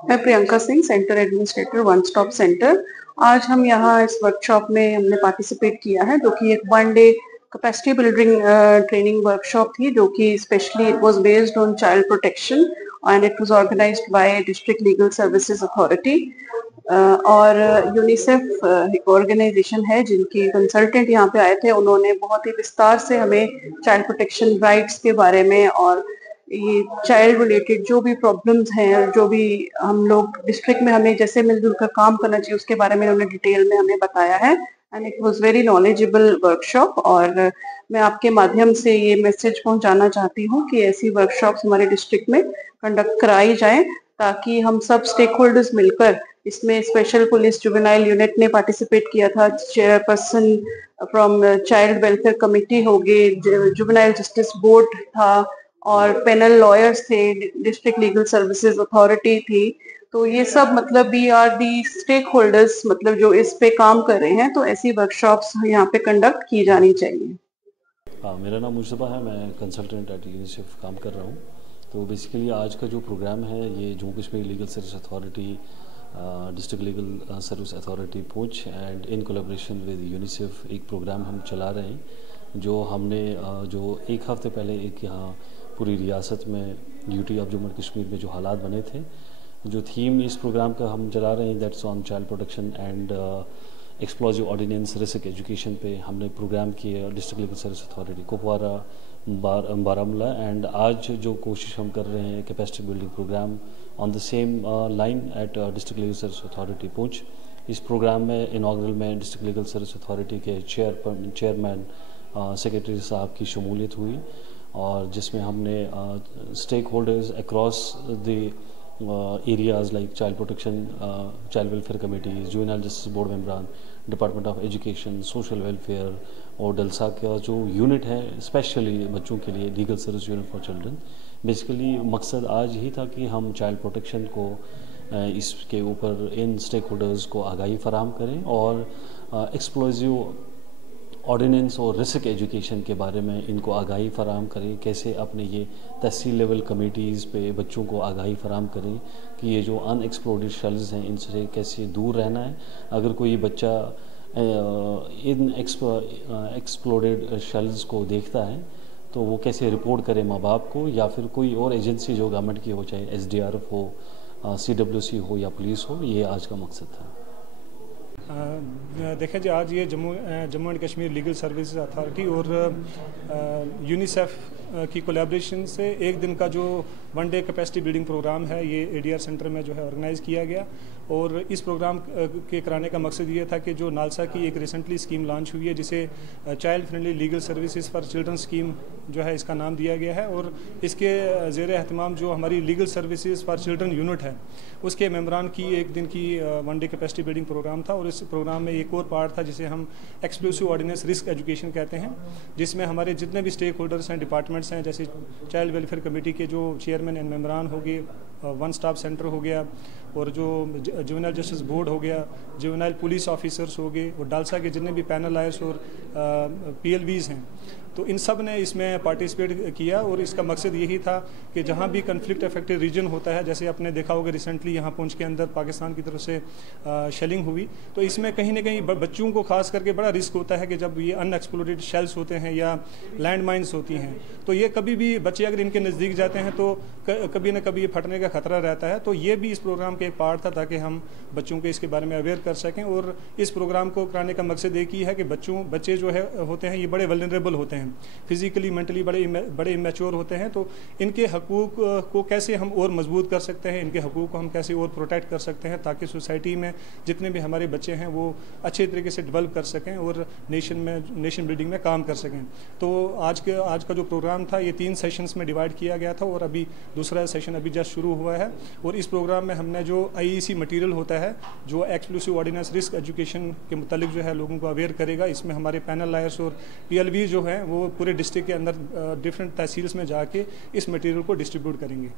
मैं Priyanka Singh, centre administrator, one stop centre. आज हम यहाँ इस वर्कशॉप में हमने पार्टिसिपेट किया है, जो कि एक one day capacity building training workshop थी, जो कि specially it was based on child protection and it was organised by district legal services authority. और यूनिसेफ एक ऑर्गेनाइजेशन है जिनके कंसल्टेंट यहाँ पे आए थे। उन्होंने बहुत ही विस्तार से हमें चाइल्ड प्रोटेक्शन राइट्स के बारे में और ये चाइल्ड रिलेटेड जो भी प्रॉब्लम्स हैं, जो भी हम लोग डिस्ट्रिक्ट में हमें जैसे मिलजुल कर काम करना चाहिए, उसके बारे में उन्होंने डिटेल में हमें बताया है। And it was very knowledgeable workshop. और मैं आपके माध्यम से ये मैसेज पहुंचाना चाहती हूँ कि ऐसी वर्कशॉप्स हमारे डिस्ट्रिक्ट में कंडक्ट कराई जाए, ताकि हम सब स्टेक होल्डर्स मिलकर इसमें स्पेशल पुलिस जुवेनाइल यूनिट ने पार्टिसिपेट किया था, chairperson from child welfare committee हो गए, जुवेनाइल जस्टिस बोर्ड था और पैनल लॉयर्स थे, डिस्ट्रिक्ट लीगल सर्विसेज अथॉरिटी थी। तो ये सब मतलब we are the stakeholders, मतलब जो इस पे काम कर रहे हैं। तो ऐसी वर्कशॉप्स यहाँ पे कंडक्ट की जानी चाहिए। हाँ, मेरा नाम मुशतबा है, मैं कंसल्टेंट एट यूनिसेफ काम कर रहा हूँ। तो बेसिकली आज का जो प्रोग्राम है ये Jammu Kashmir legal service authority, district legal service authority Poonch and in collaboration with UNICEF एक प्रोग्राम हम चला रहे हैं, जो हमने जो एक हफ़्ते पहले एक यहाँ पूरी रियासत में यूटी ऑफ जम्मू कश्मीर में जो हालात बने थे, जो थीम इस प्रोग्राम का हम चला रहे हैं that's on child protection and explosive ordnance risk education पे हमने प्रोग्राम किया district legal service authority Kupwara, Baramulla. And आज जो कोशिश हम कर रहे हैं capacity building programme on the same line at district legal service authority Poonch. इस प्रोग्राम में इनॉग्रल में डिस्ट्रिक्ट लीगल सर्विस अथॉरिटी के चेयरमैन सेक्रेटरी साहब की शमूलियत हुई, और जिसमें हमने stakeholders across the areas like child protection, child welfare committees, juvenile justice board मेंबरान, department of education, social welfare और डलसा का जो यूनिट है स्पेशली बच्चों के लिए legal service unit for children. Basically मकसद आज ही था कि हम चाइल्ड प्रोटेक्शन को इसके ऊपर इन स्टेक होल्डर्स को आगाही फराहम करें और एक्सप्लोजिव ऑर्डिनेंस और रिस्क एजुकेशन के बारे में इनको आगाही फराहम करें, कैसे अपने ये तहसील लेवल कमेटीज़ पे बच्चों को आगाही फराहम करें कि ये जो अनएक्सप्लोर्डेड शेल्स हैं इनसे कैसे दूर रहना है। अगर कोई बच्चा इन एक्सप्लोर्डेड शेल्स को देखता है तो वो कैसे रिपोर्ट करे माँ बाप को, या फिर कोई और एजेंसी जो गवर्नमेंट की हो, चाहे SDRF हो, CWC हो या पुलिस हो। ये आज का मकसद था। देखें जी, आज ये Jammu and Kashmir legal service authority और यूनिसेफ की कोलैबोरेशन से एक दिन का जो one day capacity building programme है ये ADR सेंटर में जो है ऑर्गेनाइज़ किया गया। और इस प्रोग्राम के कराने का मकसद ये था कि जो नालसा की एक रिसेंटली स्कीम लॉन्च हुई है जिसे child friendly legal services for children scheme जो है इसका नाम दिया गया है, और इसके ज़ेर एहतमाम जो हमारी legal services for children unit है उसके मेंबरान की एक दिन की one day capacity building programme था। और इस प्रोग्राम में एक और पार्ट था जिसे हम एक्सक्लूसिव ऑर्डिनेंस रिस्क एजुकेशन कहते हैं, जिसमें हमारे जितने भी स्टेक होल्डर्स हैं, डिपार्टमेंट्स हैं, जैसे चाइल्ड वेलफेयर कमेटी के जो चेयरमैन एंड मेंबरान हो गए, वन स्टॉप सेंटर हो गया, और जो जुवेनाइल जस्टिस बोर्ड हो गया, जुवेनाइल पुलिस ऑफिसर्स हो गए, और डालसा के जितने भी पैनल लायर्स और PLVs हैं, तो इन सब ने इसमें पार्टिसिपेट किया। और इसका मकसद यही था कि जहाँ भी कन्फ्लिक्ट अफेक्टेड रीजन होता है, जैसे आपने देखा होगा रिसेंटली यहाँ पुंछ के अंदर पाकिस्तान की तरफ से शेलिंग हुई, तो इसमें कहीं ना कहीं बच्चों को खास करके बड़ा रिस्क होता है कि जब ये अनएक्सप्लोरेड शेल्स होते हैं या लैंड माइन्स होती हैं, तो ये कभी भी बच्चे अगर इनके नज़दीक जाते हैं तो कभी ना कभी ये फटने का खतरा रहता है। तो ये भी इस प्रोग्राम के एक पार्ट था ताकि हम बच्चों को इसके बारे में अवेयर कर सकें। और इस प्रोग्राम को कराने का मकसद एक ही है कि बच्चे जो है होते हैं ये बड़े वल्नरेबल होते हैं, फिजिकली मेंटली बड़े इमेच्योर होते हैं, तो इनके हकूक़ को कैसे हम और मजबूत कर सकते हैं, इनके हकूक़ को हम कैसे और प्रोटेक्ट कर सकते हैं, ताकि सोसाइटी में जितने भी हमारे बच्चे हैं वो अच्छे तरीके से डेवलप कर सकें और नेशन बिल्डिंग में काम कर सकें। तो आज का जो प्रोग्राम था ये 3 सेशंस में डिवाइड किया गया था, और अभी दूसरा सेशन अभी जस्ट शुरू हुआ है। और इस प्रोग्राम में हमने जो IEC मटेरियल होता है जो एक्सक्लूसिव ऑर्डिनेंस रिस्क एजुकेशन के मुतालिक जो है लोगों को अवेयर करेगा, इसमें हमारे पैनल लायर्स और PLV जो हैं वो पूरे डिस्ट्रिक्ट के अंदर डिफरेंट तहसील्स में जाके इस मटेरियल को डिस्ट्रीब्यूट करेंगे।